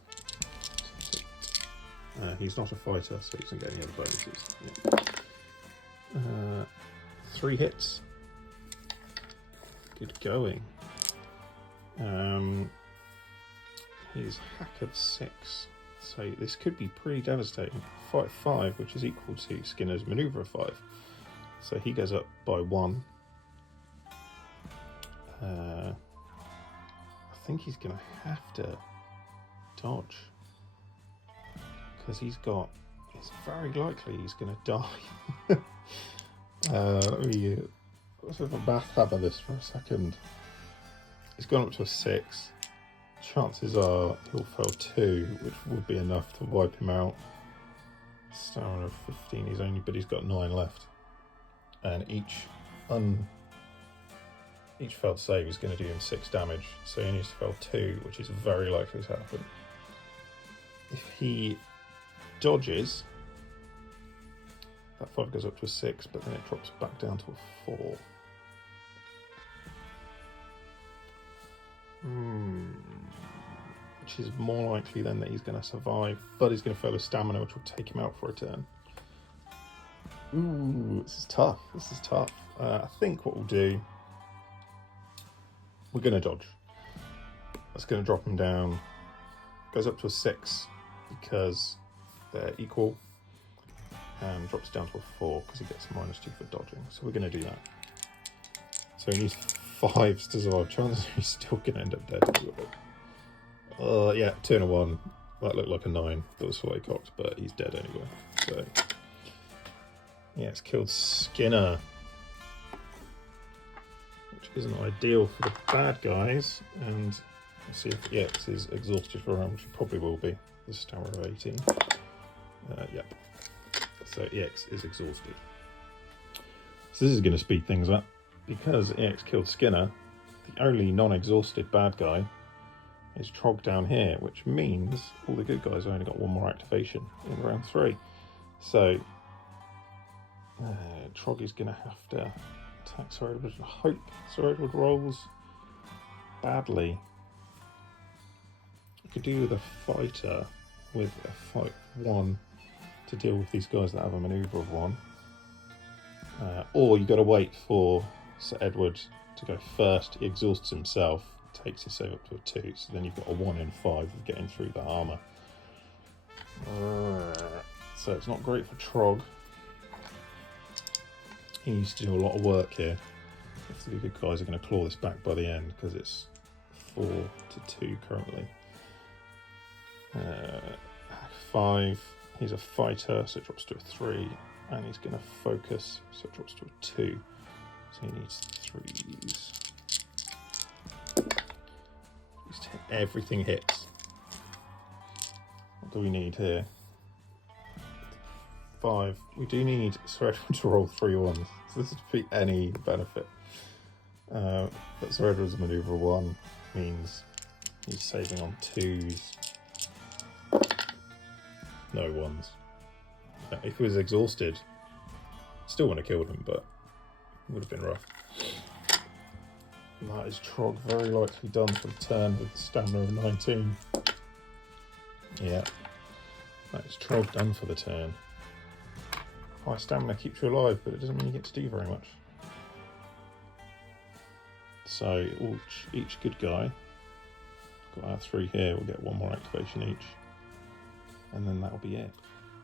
He's not a fighter, so he doesn't get any other bonuses. Yeah. 3 hits. Good going. He's hack of 6, so this could be pretty devastating. Fight 5, which is equal to Skinner's maneuver of 5, so he goes up by 1. I think he's going to have to dodge because it's very likely he's going to die. Let's have a math hammer this for a second. He's gone up to a 6. Chances are he'll fail 2, which would be enough to wipe him out. Stamina of 15, but he's got 9 left. And each failed save is going to do him 6 damage, so he needs to fail 2, which is very likely to happen. If he dodges, that 5 goes up to a 6, but then it drops back down to a 4. Which is more likely then that he's going to survive, but he's going to fail his stamina, which will take him out for a turn. Ooh, this is tough. I think what we'll do, we're going to dodge. That's going to drop him down. Goes up to a 6 because they're equal, and drops down to a 4 because he gets -2 for dodging. So we're going to do that. So he needs 5s to survive. Chances are he's still going to end up dead. Yeah, 2 and a 1. That looked like a 9. That was slightly cocked, but he's dead anyway. So yeah, it's killed Skinner, which isn't ideal for the bad guys. And let's see if EX is exhausted for a round, which he probably will be. This is stamina of 18. Yep. So EX is exhausted. So this is going to speed things up. Because EX killed Skinner, the only non-exhausted bad guy is Trog down here, which means all the good guys have only got 1 more activation in round 3. So Trog is going to have to attack Sir Edward. I hope Sir Edward rolls badly. You could do with a fighter with a fight 1 to deal with these guys that have a maneuver of 1. Or you've got to wait for Sir Edward to go first. He exhausts himself, takes his save up to a 2, so then you've got a 1 in 5 of getting through the armour. So it's not great for Trog. He needs to do a lot of work here if the good guys are going to claw this back by the end, because it's 4-2 currently. 5, he's a fighter, so it drops to a 3, and he's going to focus, so it drops to a 2. So he needs 3s. Everything hits. What do we need here? 5. We do need Sir Edward to roll 3 1s. So this is to be any benefit. But Sir Edward's maneuver 1 means he's saving on 2s. No 1s. If he was exhausted, still would have killed him, but it would have been rough. And that is Trog very likely done for the turn with the stamina of 19. Yeah, that is Trog done for the turn. High stamina keeps you alive, but it doesn't mean you get to do very much. So each good guy, got our 3 here, we'll get 1 more activation each, and then that'll be it.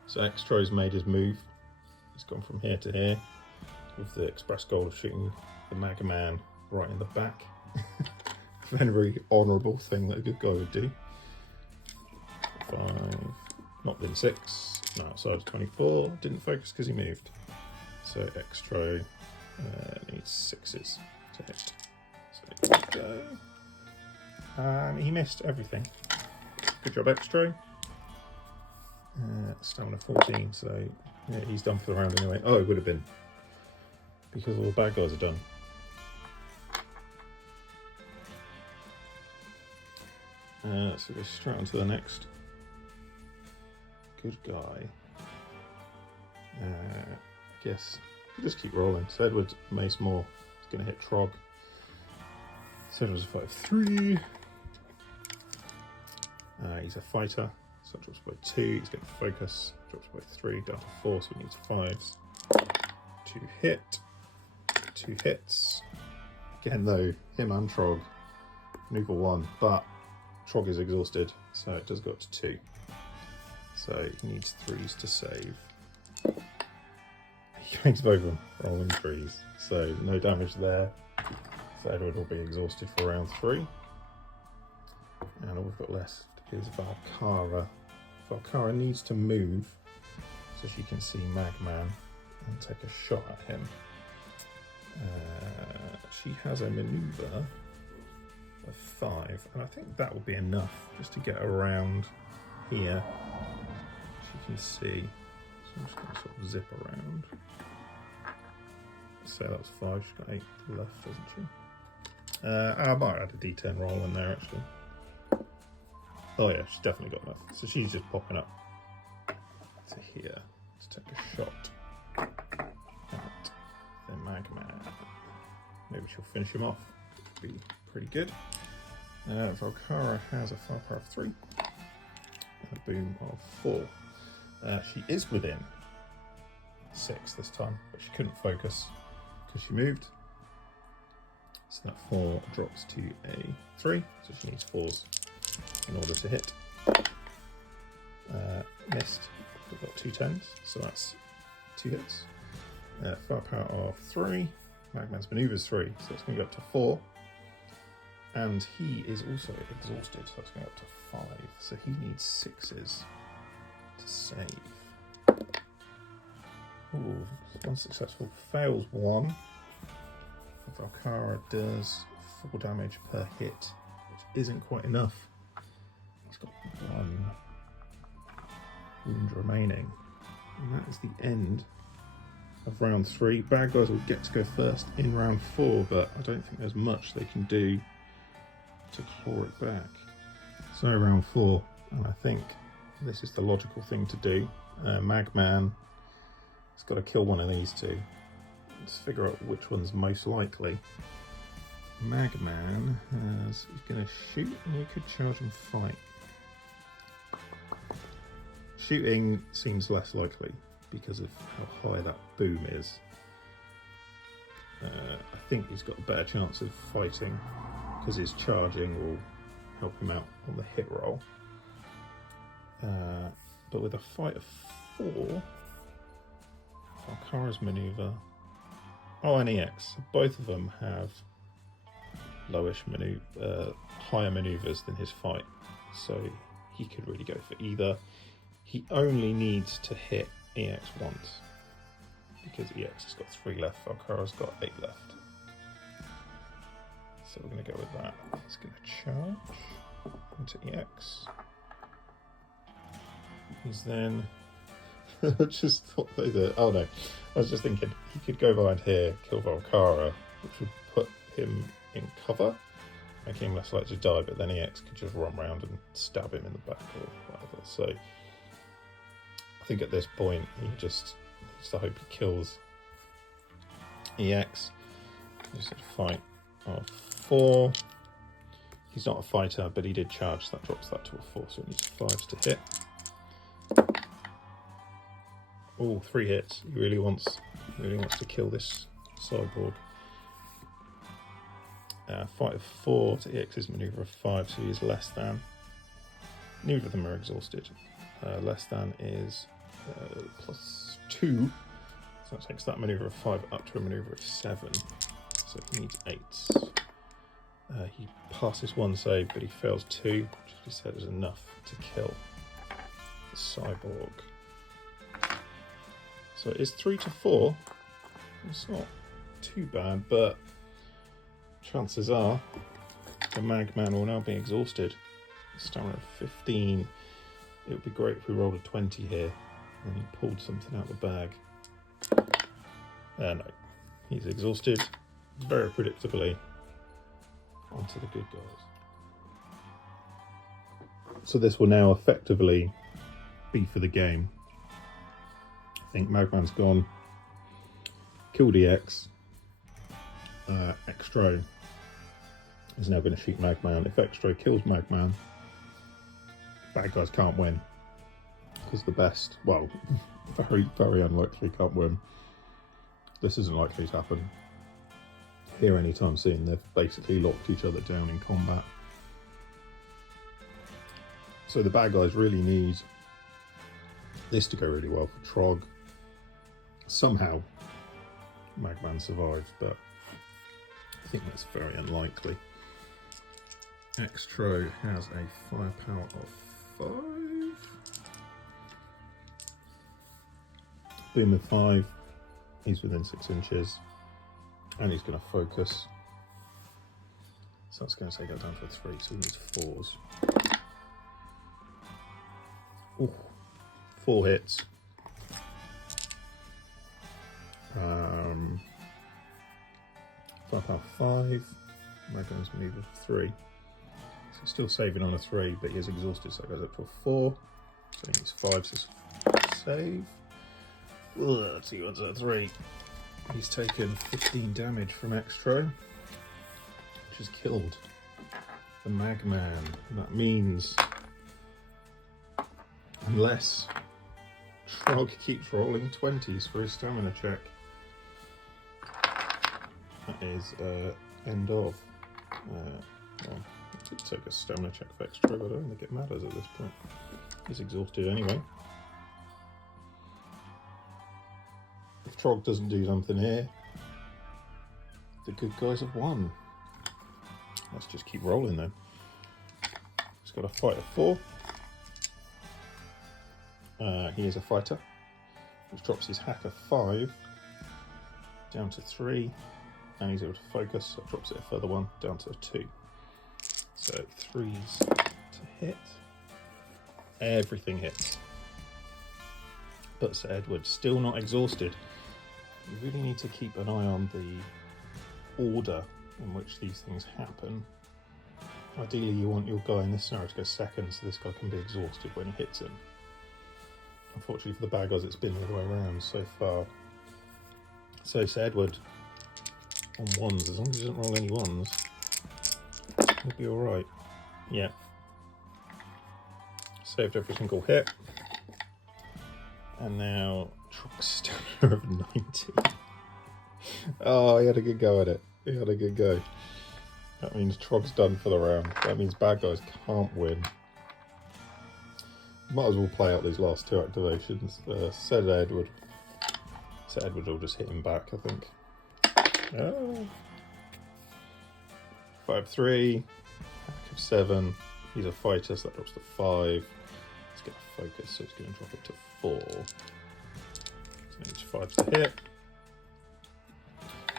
So Extro's made his move. He's gone from here to here with the express goal of shooting the Mega Man right in the back. It's a very honourable thing that a good guy would do. 5, not been 6, no, so it's 24, didn't focus because he moved. So Extro needs 6s to hit. So here we go. And he missed everything. Good job, Extro. Stamina 14, so yeah, he's done for the round anyway. Oh, it would have been, because all the bad guys are done. So go straight on to the next good guy. Guess we'll just keep rolling. So Edward Mace Moore is going to hit Trog. So Edward's a 5-3. He's a fighter, so drops by 2. He's going to focus, drops by 3, down to 4, so he needs 5s. 2 hit, 2 hits. Again though, him and Trog, maneuver 1, but Trog is exhausted, so it does go up to 2. So he needs 3s to save. He makes both of them, rolling 3s. So no damage there. So Edward will be exhausted for round 3. And all we've got left is Valkara. Valkara needs to move so she can see Magman and take a shot at him. She has a maneuver of 5, and I think that will be enough just to get around here. She can see, so I'm just going to sort of zip around. So that was 5, she's got 8 left, doesn't she? I might add a D10 roll in there actually. Oh yeah, she's definitely got enough. So she's just popping up to here to take a shot at the Magman. Maybe she'll finish him off. Could be pretty good. Valkara has a firepower of 3 and a boom of 4. She is within 6 this time, but she couldn't focus because she moved. So that 4 drops to a 3, so she needs 4s in order to hit. Missed. We've got 2 10s, so that's 2 hits. Firepower of 3. Magman's maneuver is 3, so it's going to go up to 4. And he is also exhausted, so it's going up to 5. So he needs 6s to save. Ooh, 1 successful, fails 1. Valkara does 4 damage per hit, which isn't quite enough. He's got 1 wound remaining. And that is the end of round 3. Bad guys will get to go first in round 4, but I don't think there's much they can do to claw it back. So round 4, and I think this is the logical thing to do. Magman has got to kill one of these 2. Let's figure out which one's most likely. Magman he's going to shoot, and he could charge and fight. Shooting seems less likely because of how high that boom is. I think he's got a better chance of fighting because his charging will help him out on the hit roll. But with a fight of 4, Valkara's maneuver, and EX, both of them have lowish higher maneuvers than his fight, so he could really go for either. He only needs to hit EX once because EX has got 3 left, Valkara's got 8 left. So we're going to go with that. He's going to charge into EX. He's then just thought oh no, I was just thinking he could go behind here, kill Valkara, which would put him in cover, making him less likely to die, but then EX could just run around and stab him in the back or whatever. So I think at this point he just needs to hope he kills EX. Just a fight of 4. He's not a fighter, but he did charge, so that drops that to a 4, so he needs 5s to hit. Oh, 3 hits. He really wants to kill this cyborg. Fight of 4 to EX's manoeuvre of 5, so he is less than. Neither of them are exhausted. Less than is +2, so that takes that manoeuvre of 5 up to a manoeuvre of 7. So he needs 8. He passes 1 save, but he fails 2, which he said is enough to kill the cyborg. So it is 3 to 4. It's not too bad, but chances are the Magman will now be exhausted. Stamina of 15. It would be great if we rolled a 20 here and he pulled something out of the bag. No, he's exhausted very predictably. Onto the good guys. So this will now effectively be for the game. I think Magman's gone. Killed EX. Extro is now going to shoot Magman. If Extro kills Magman, bad guys can't win. Because the best, well, very, very unlikely can't win. This isn't likely to happen here anytime soon. They've basically locked each other down in combat. So the bad guys really need this to go really well for Trog. Somehow Magman survives, but I think that's very unlikely. Extro has a firepower of 5. Boom of 5. He's within 6 inches. And he's going to focus. So that's going to take that down to a 3, so he needs 4s. Ooh, 4 hits. Firepower 5. Magman's manoeuvre of 3. So he's still saving on a 3, but he is exhausted, so it goes up to a 4. So he needs 5 to save. Ugh, let's see what's at 3. He's taken 15 damage from Extro, which has killed the Magman. And that means, unless Trog keeps rolling 20s for his stamina check, that is end of. Well, I did take a stamina check for Extro, but I don't think it matters at this point. He's exhausted anyway. If Trog doesn't do something here, the good guys have won. Let's just keep rolling then. He's got a fight of 4. He is a fighter, which drops his hack of 5 down to 3, and he's able to focus, so it drops it a further 1 down to a 2. So 3s to hit. Everything hits. But Sir Edward still not exhausted. You really need to keep an eye on the order in which these things happen. Ideally you want your guy in this scenario to go second, so this guy can be exhausted when he hits him. Unfortunately for the bad guys, it's been the other way around so far. So Sir Edward on 1s, as long as he doesn't roll any 1s, he'll be alright. Yeah. Saved every single hit. And now Trog's stamina of 90. Oh, he had a good go at it. He had a good go. That means Trog's done for the round. That means bad guys can't win. Might as well play out these last 2 activations. Sir Edward will just hit him back, I think. Oh. 5-3. Hack of 7. He's a fighter, so that drops to 5. Let's get a focus, so it's going to drop it to 4. So it's 5 to hit.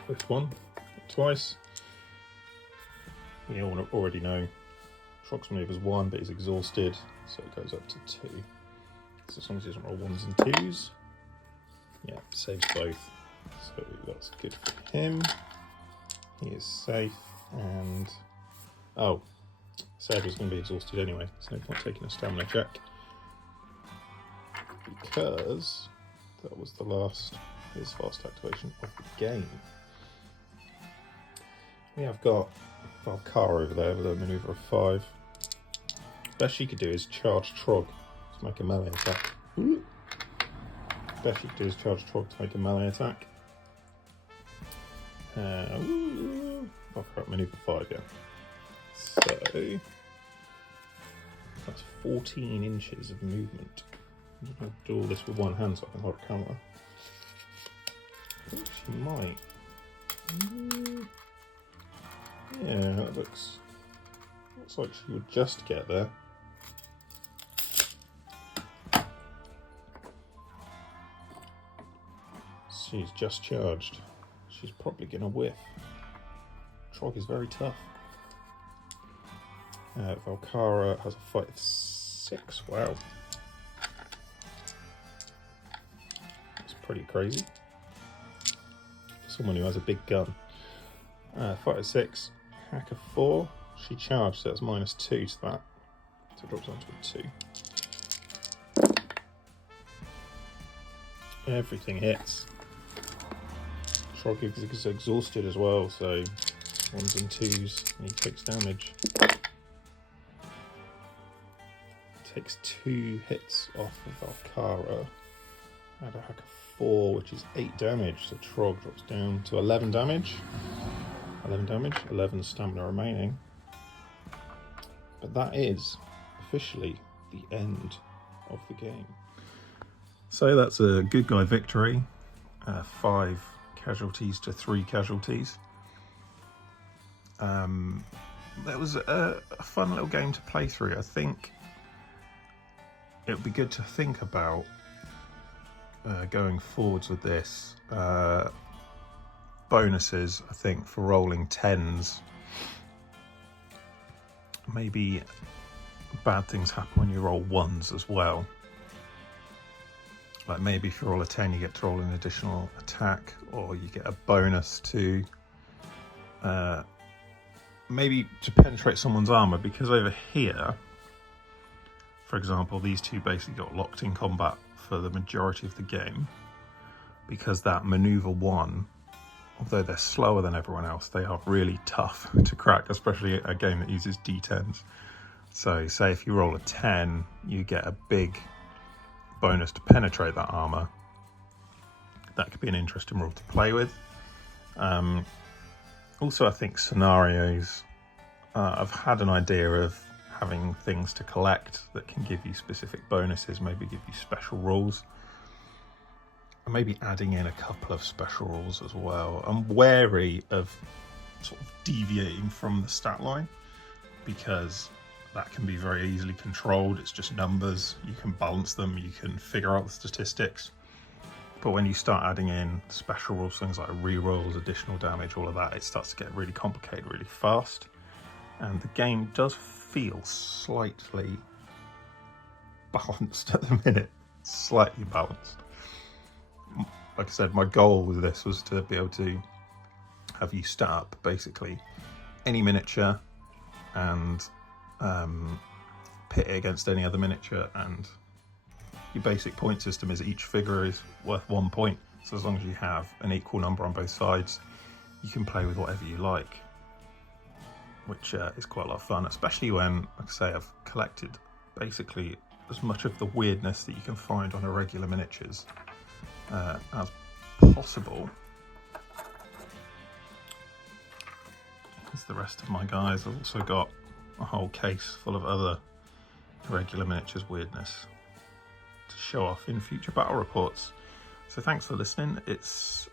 With 1, twice. We all already know Trog's manoeuvre is 1, but he's exhausted, so it goes up to 2. So as long as he doesn't roll 1s and 2s, yeah, saves both. So that's good for him. He is safe, and oh, Sarah's going to be exhausted anyway, so he's not taking a stamina check because that was the last his fast activation of the game. We have got Valkara over there with a manoeuvre of 5. Best she could do is charge Trog to make a melee attack. Best she could do is charge Trog to make a melee attack. Oh, crap, maneuver 5, yeah. So that's 14 inches of movement. I'll do all this with one hand so I can hold a camera. I think she might. Yeah, that looks like she would just get there. She's just charged. She's probably going to whiff. Trog is very tough. Valkara has a fight of 6. Wow. That's pretty crazy. Someone who has a big gun. Fight of 6. Hack of 4. She charged, so that's -2 to that. So it drops down to a 2. Everything hits. Trog is exhausted as well, so 1s and 2s, and he takes damage. Takes 2 hits off of Valkara. Add a hack of 4, which is 8 damage, so Trog drops down to 11 damage. 11 damage, 11 stamina remaining. But that is officially the end of the game. So that's a good guy victory. 5 casualties to 3 casualties. That was a fun little game to play through. I think it would be good to think about going forwards with this. Bonuses, I think, for rolling 10s. Maybe bad things happen when you roll 1s as well. Like maybe if you roll a 10 you get to roll an additional attack, or you get a bonus to maybe to penetrate someone's armor, because over here, for example, these two basically got locked in combat for the majority of the game, because that maneuver 1, although they're slower than everyone else, they are really tough to crack, especially a game that uses D10s. So say if you roll a 10, you get a big bonus to penetrate that armor. That could be an interesting rule to play with. Also, I think scenarios, I've had an idea of having things to collect that can give you specific bonuses, maybe give you special rules, and maybe adding in a couple of special rules as well. I'm wary of sort of deviating from the stat line, because that can be very easily controlled. It's just numbers, you can balance them, you can figure out the statistics. But when you start adding in special rules, things like rerolls, additional damage, all of that, it starts to get really complicated really fast. And the game does feel slightly balanced at the minute, slightly balanced. Like I said, my goal with this was to be able to have you start up basically any miniature and pit it against any other miniature, and your basic point system is each figure is worth 1 point. So as long as you have an equal number on both sides, you can play with whatever you like, which is quite a lot of fun, especially when, like I say, I've collected basically as much of the weirdness that you can find on irregular miniatures as possible. Here's the rest of my guys. I've also got a whole case full of other irregular miniatures weirdness to show off in future battle reports. So thanks for listening. It's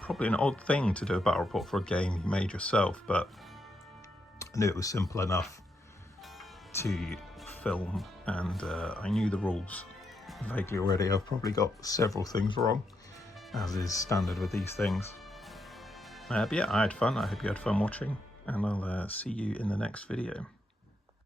probably an odd thing to do a battle report for a game you made yourself, but I knew it was simple enough to film, and I knew the rules vaguely already. I've probably got several things wrong, as is standard with these things. But yeah, I had fun. I hope you had fun watching, and I'll see you in the next video.